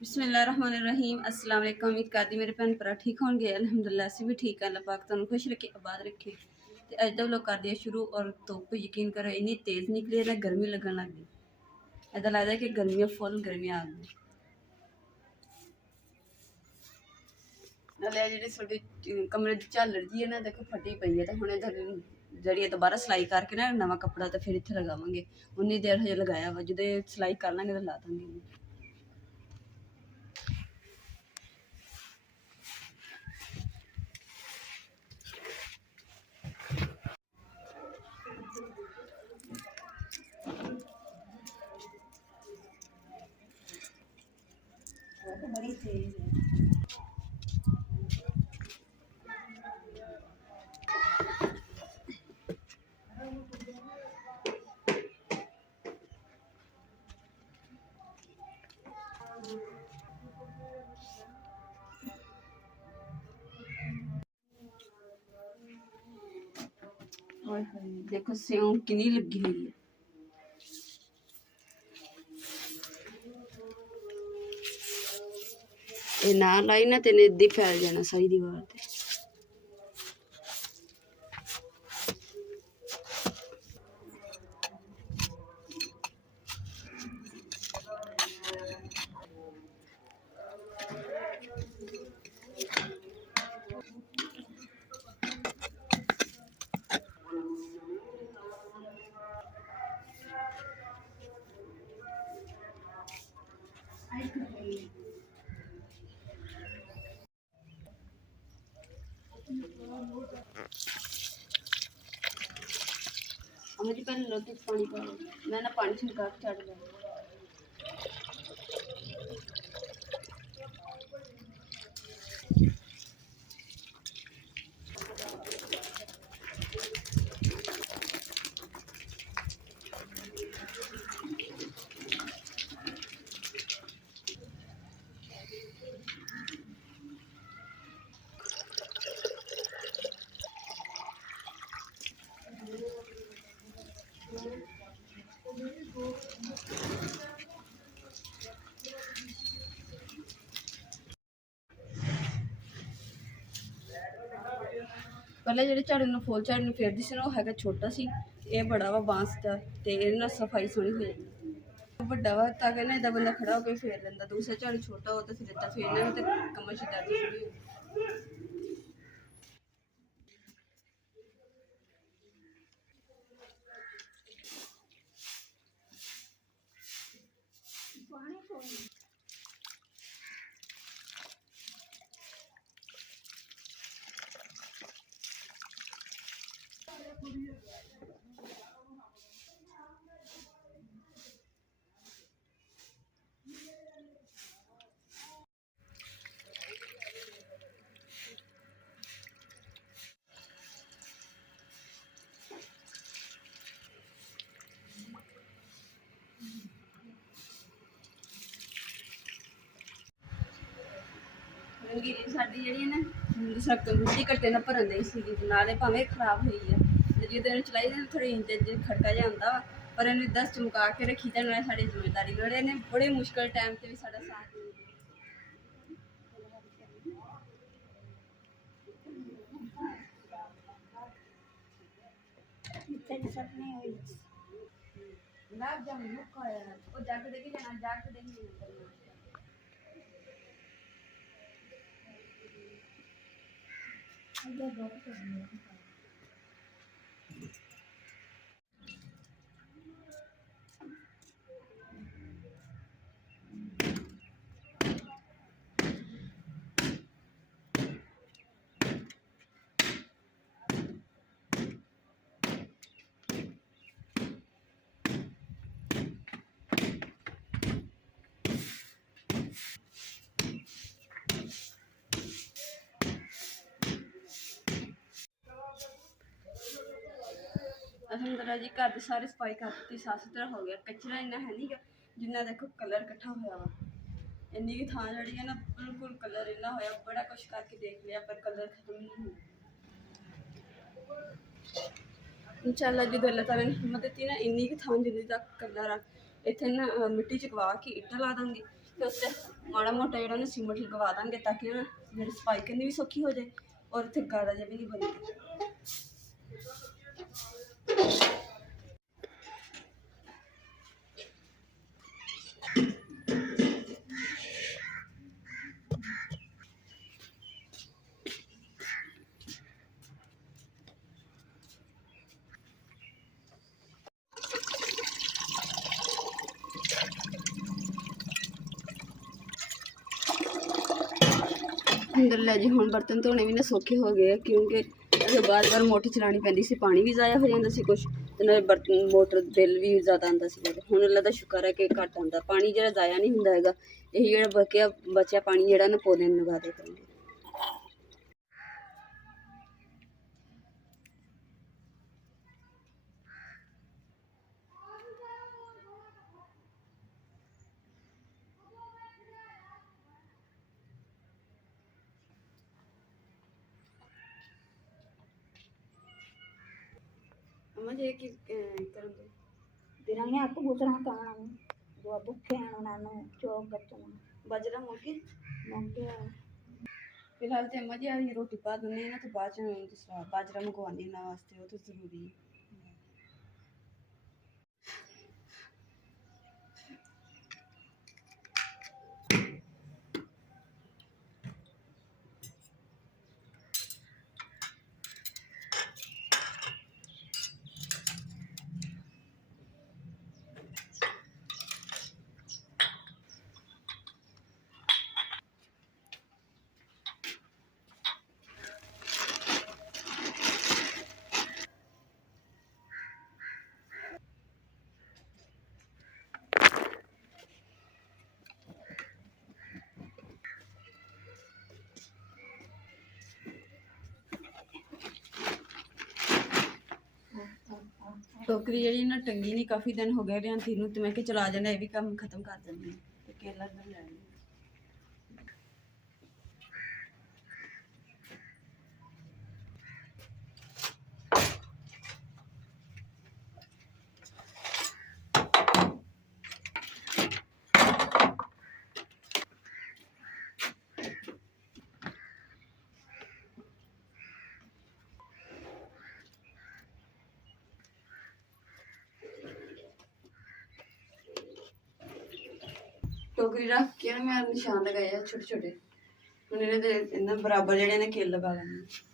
बिस्मिल्लाहिर्रहमानिर्रहीम। अस्सलाम वालेकुम। उम्मीद करदी मेरे भैन भरा ठीक होंगे। अल्हम्दुलिल्लाह असीं भी ठीक है। अल्लाह पाक तुहानूं खुश रखे, आबाद रखे। ते अज दा व्लॉग कर दिया शुरू। और धुप्प यकीन करो इन्नी तेज़ निकली है ना, गर्मी लगन लग गई। ऐसा लगता है कि गर्मियां फुल गर्मियां आ गई। नाले जी साडी कमरे की झालर जी है ना, देखो फटी पई है। तो हुण इधर जड़ी दोबारा सिलाई करके ना नवा कपड़ा तो फिर इत्थे लगावांगे। उन्नी देर हजे लगाया वा, जो सिलाई कर लांगे तो ला देंगे। बड़ी तेज है। देखो स्यों कितनी लगी हुई है। ये ना लाई ना तेने इदी फैल जाना सारी दीवार ते। मुझे पहले लोटे पानी पा लो, मैं ना पानी छिड़का के छड़ दिया। पहले जो झाड़ू में फुल झाड़ू में फेरती सी ना, वो है छोटा सी। ये बड़ा वा बांस का, तो ये सफाई सोहनी हो जाती। बड़ा वा ताकि ना इदा बंदा खड़ा होकर फेर लेंदा। दूसरा झाड़ू छोटा हो तो फिर इदा फेरना भी, तो कमर से दर्द शुरू हो। रंगीली साड़ी जी ना सख्त मिट्टी घट्टे ना भरन दी सी, नाले भावें खराब हुई है। तो जो चलाई ना थोड़ी इंच खड़का जहा आता वा, पर इन्हें 10 चमका के रखी। तो मैं साड़ी जिम्मेदारी बड़े ने बड़े मुश्किल टाइम से भी साड़ा साथ गुलाब जामुन मुख जग देखी जाना, जग देखी अलहमदुलिल्लाह जी घर की सारी सफाई कर दी, साफ सुथरा हो गया। कचरा इन्ना है नहीं गा जिन्ना देखो कलर इकट्ठा होया वा। इन्नी की थां जी है ना बिल्कुल कलर इन्ना होया, बड़ा कुछ करके देख लिया पर कलर खत्म नहीं हुआ। इंशाअल्लाह जो अल्लाह ताला ने हिम्मत दी ना इन्नी की थां जिन्नी तक कलर आ इत्थे ना मिट्टी चकवा के इट्टा ला देंगे तो उत्ते माड़ा मोटा जो ना सीमेंट लगवा देंगे ताकि ना जी सफाई करनी भी सौखी हो जाए और इतने गाड़ा जहा भी नहीं बने। अलहमदुलिल्लाह जी हुण बर्तन धोने भी ना सौखे हो गए क्योंकि बार बार मोटर चलानी पैंदी सी, पानी भी ज़ाया हो जाता सी कुछ ते नाले बर्तन मोटर बिल भी ज़्यादा आंदा सी। हुण अल्लाह दा शुक्र है कि घट आंदा पानी, जिहड़ा ज़ाया नहीं हुंदा हैगा। यही जिहड़ा बचया पानी जिहड़ा ना पौधे नूं लगा दिया करेंगे। अम्मा जी की करेंगे Bilangnya aku butuh tangan, dua bukan nanu coba tuh, बाजरा मुके mungkin फिलहाल तो अम्मा जी अभी रोटी पा दूँगी ना तो बाद च दूसरा बाजरा मंगवानी ना वास्ते वो तो ज़रूरी है। टोकरी जी ना टंगी नहीं काफ़ी दिन हो गए लियांती नूं, तो मैं कि चला जाना ये भी काम खत्म कर देंगे तो केला इधर ले आएंगे। टोकरी रख के ना मैं निशान लगाया छोटे छोटे, हुण इन्हें बराबर जेहड़े ने केल लगा लेने।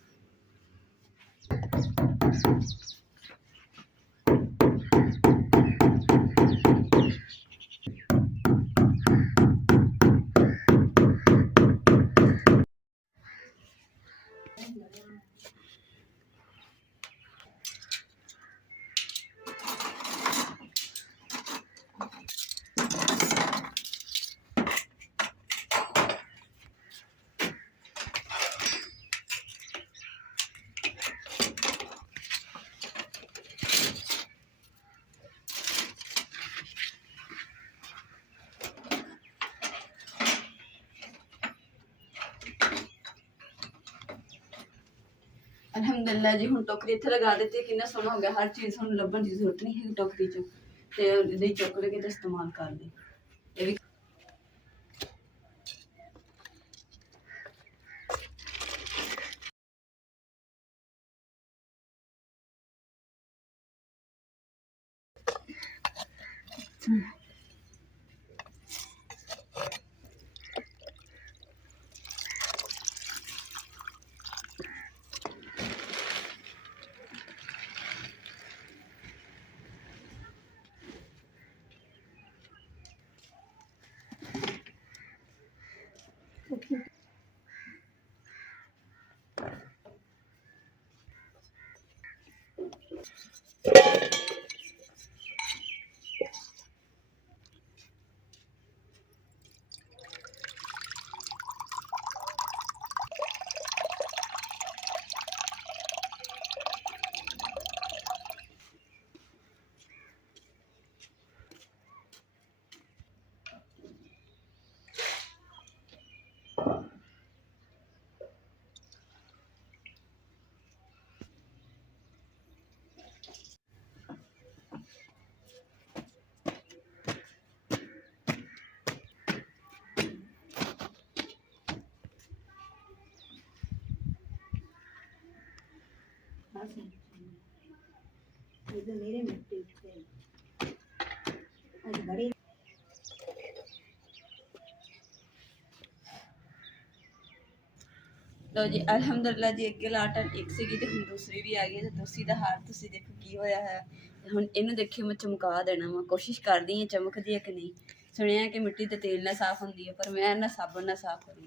अलहमदुलिल्लाह जी हुण टोकरी इत्थे लगा दी, कितना सोहना हो गया। हर चीज़ हुण लभण की जरूरत नहीं है टोकरी चो, ते इहदे चुक के ते इस्तेमाल कर ले। ये भी ਸੀ ਇਹ ਮੇਰੇ ਮਿੱਟੀ ਉੱਤੇ ਅੱਜ ਬੜੇ ਲਓ ਜੀ ਅਲਹਮਦੁਲਿਲਾ ਜੀ। ਅੱਗੇ ਲਾਟਨ ਇੱਕ ਸੀਗੀ ਤੇ ਹੁਣ ਦੂਸਰੀ ਵੀ ਆ ਗਈ ਤੇ ਦੂਸਰੀ ਦਾ ਹਾਰ ਤੁਸੀਂ ਦੇਖੋ ਕੀ ਹੋਇਆ ਹੈ। ਹੁਣ ਇਹਨੂੰ ਦੇਖਿਓ ਮੈਂ ਚਮਕਾ ਦੇਣਾ ਵਾ, ਕੋਸ਼ਿਸ਼ ਕਰਦੀ ਹਾਂ ਚਮਕਦੀ ਹੈ ਕਿ ਨਹੀਂ। ਸੁਣਿਆ ਕਿ ਮਿੱਟੀ ਤੇ ਤੇਲ ਨਾਲ ਸਾਫ਼ ਹੁੰਦੀ ਹੈ ਪਰ ਮੈਂ ਨਾ ਸਾਬਣ ਨਾਲ ਸਾਫ਼ ਕਰੀ।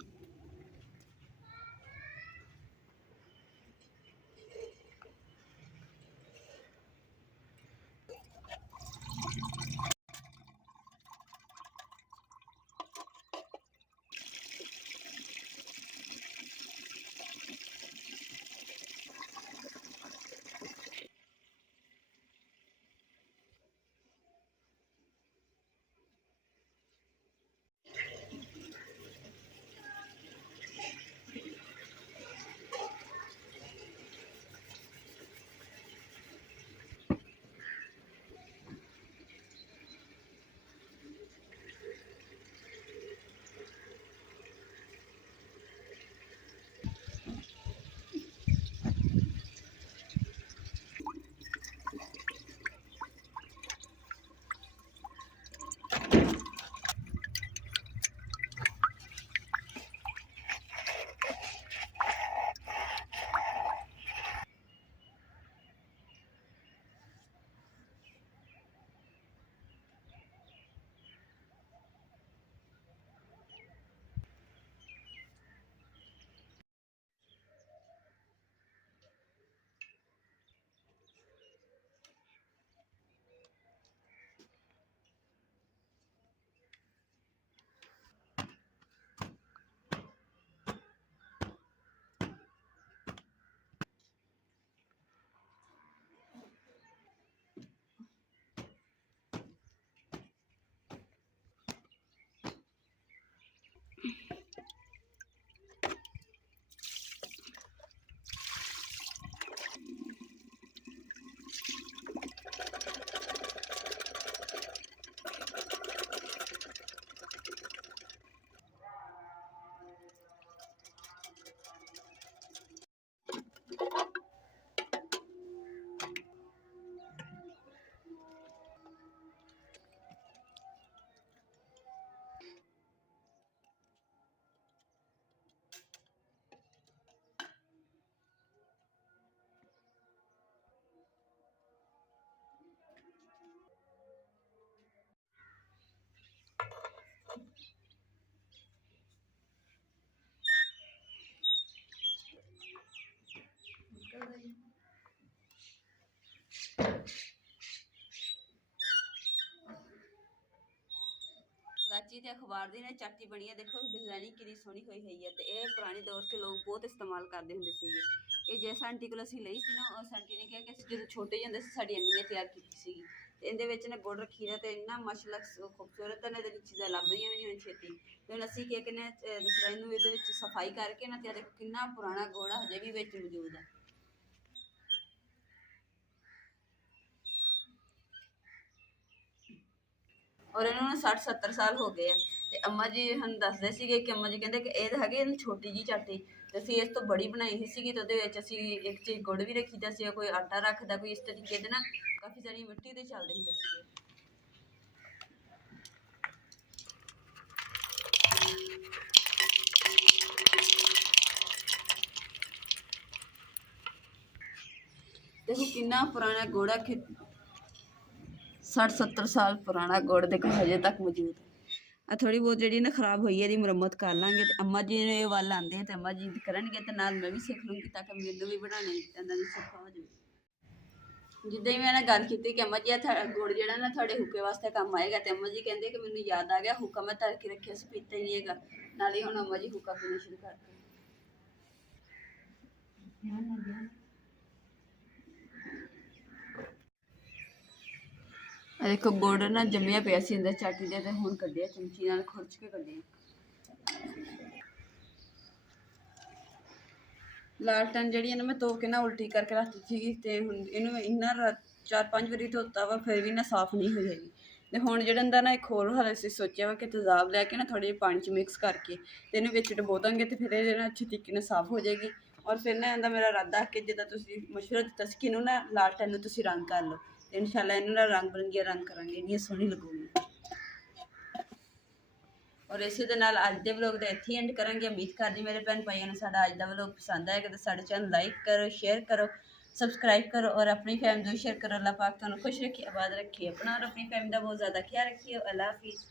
गाची ते अखबार दी ना चाटी बनी है, देखो डिजाइनिंग कितनी सोहनी हुई हुई है। तो ये पुराने दौर से लोग बहुत इस्तेमाल करते होंगे सीगे। ये जैसा आंटी को ਅਸੀਂ ਲਈ ਸੀ ਨਾ ਉਸ ਆਂਟੀ ਨੇ ਕਿਹਾ ਕਿ ਅਸੀਂ ਜਦੋਂ ਛੋਟੇ ਜਿਹੇ ਹੁੰਦੇ ਸੀ ਸਾਡੀ ਅੰਮੀ ਨੇ ਤਿਆਰ ਕੀਤੀ ਸੀਗੀ ਤੇ ਇਹਦੇ ਵਿੱਚ ਨਾ ਗੁੜ ਰੱਖੀ ਦਾ ਤੇ ਇੰਨਾ ਮਾਸ਼ਾਅੱਲਾ ਖੂਬਸੂਰਤ ਨੇ, ਇਹਦੇ ਵਿੱਚ ਚੀਜ਼ਾਂ ਲੱਭਦੀਆਂ ਵੀ ਨਹੀਂ ਹੁਣ ਛੇਤੀ। ਤੇ ਹੁਣ ਅਸੀਂ ਕੀ ਕਹਿੰਦੇ ਦੂਸਰਾ ਇਹਨੂੰ ਇਹਦੇ ਵਿੱਚ ਸਫਾਈ ਕਰਕੇ ਨਾ ਤੇ ਦੇਖੋ ਕਿੰਨਾ ਪੁਰਾਣਾ ਗੁੜ ਆ ਹਜੇ ਵੀ ਵਿੱਚ ਮੌਜੂਦ ਆ। ਔਰ ਇਹਨਾਂ ਨੂੰ 60-70 ਸਾਲ ਹੋ ਗਏ ਆ। ਤੇ ਅੰਮਾ ਜੀ ਸਾਨੂੰ ਦੱਸਦੇ ਸੀਗੇ ਕਿ ਅੰਮਾ ਜੀ ਕਹਿੰਦੇ ਕਿ ਇਹ ਹੈਗੇ ਇਹਨੂੰ ਛੋਟੀ ਜੀ ਚਾਟੀ ਤੇ ਅਸੀਂ ਇਸ ਤੋਂ ਬੜੀ ਬਣਾਈ ਹੋਈ ਸੀਗੀ। ਤੇ ਉਹਦੇ ਵਿੱਚ ਅਸੀਂ ਇੱਕ ਚੀਜ਼ ਗੁੜ ਵੀ ਰੱਖੀਦਾ ਸੀ, ਕੋਈ ਆਟਾ ਰੱਖਦਾ, ਕੋਈ ਇਸ ਤਰੀਕੇ ਦੇ ਨਾ ਕਾਫੀ ਸਾਰੀ ਮਿੱਟੀ ਦੇ ਚੱਲਦੇ ਹੁੰਦੇ ਸੀਗੇ। देखो कितना पुराना घोड़ा 60-70 साल पुराना गुड़ देखो हजे तक मौजूद है। थोड़ी बहुत जी ना खराब हुई है, मुरम्मत कर लाँगे। तो अम्मा जी ने वाल आते हैं तो अम्मा जी करनगे तो नाल मैं भी सीख लूँगी ताकि मैनू भी बनाने इदा दी सौखा हो जाए। जिद्दां ही मैं गल की कि अम्मा जी गुड़ जो ना थोड़े हुक्के वास्ते काम आएगा। तो अम्मा जी कहते कि मैनू याद आ गया हुक्का मैं तल के रखे से पीता ही नहीं है, नाल ही हुण अम्मा जी हुक्का पीना शुरू कर दिया। देखो गुड़ ना जमिया पिया सी अंदर चाटी दे, हुण कड्ढिया चमची नाल खुरच के कड्ढिया। लालटन जी ना मैं धो के ना उल्टी करके रख दी थी ते हुण इहनूं इन्ना 4-5 वारी धोता वा फिर भी ना साफ नहीं हुई हैगी। ते हुण जिहड़ा अंदर ना एक होर हल असीं सोचिया वा कि तेजाब लैके ना थोड़े पानी च मिक्स करके ते इहनूं विच डबो दांगे ते फिर इहदे नाल अच्छे तरीके नाल साफ हो जाएगी। ਔਰ ਫਿਰ ਨਾ ਇਹਦਾ ਮੇਰਾ ਇਰਾਦਾ ਕਿ ਜਿੱਦਾਂ ਤੁਸੀਂ ਮਸ਼ਵਰਾ ਦਿੱਤਾ ਸੀ ਕਿ ਇਹਨੂੰ ਨਾ ਲਾਲਟਨ ਨੂੰ ਤੁਸੀਂ ਰੰਗ ਕਰ ਲਓ ਤੇ ਇਨਸ਼ਾਅੱਲਾ ਇਹਨੂੰ ਨਾ ਰੰਗ ਬਰੰਗੀਆ ਰੰਗ ਕਰਾਂਗੇ, ਇੰਨੀ ਸੋਹਣੀ ਲੱਗੂਗੀ। ਔਰ ਇਸੇ ਦੇ ਨਾਲ ਅੱਜ ਦੇ ਵਲੋਗ ਦਾ ਇੱਥੇ ਐਂਡ ਕਰਾਂਗੇ। ਉਮੀਦ ਕਰਦੀ ਮੇਰੇ ਭੈਣ ਭਾਈਆਂ ਨੂੰ ਸਾਡਾ ਅੱਜ ਦਾ ਵਲੋਗ ਪਸੰਦ ਆਏਗਾ ਤੇ ਸਾਡੇ ਚੈਨਲ ਲਾਈਕ ਕਰੋ, ਸ਼ੇਅਰ ਕਰੋ, ਸਬਸਕ੍ਰਾਈਬ ਕਰੋ ਔਰ ਆਪਣੀ ਫੈਮਿਲੀ ਨੂੰ ਸ਼ੇਅਰ ਕਰੋ। ਅੱਲਾਹ ਪਾਕ ਤੁਹਾਨੂੰ ਖੁਸ਼ ਰੱਖੇ, ਆਬਾਦ ਰੱਖੇ, ਆਪਣਾ ਔਰ ਆਪਣੀ ਫੈਮਿਲੀ ਦਾ ਬਹੁਤ ਜ਼ਿਆਦਾ ਖਿਆਲ ਰੱਖਿਓ। ਅੱਲਾਹ ਹਾਫਿਜ਼।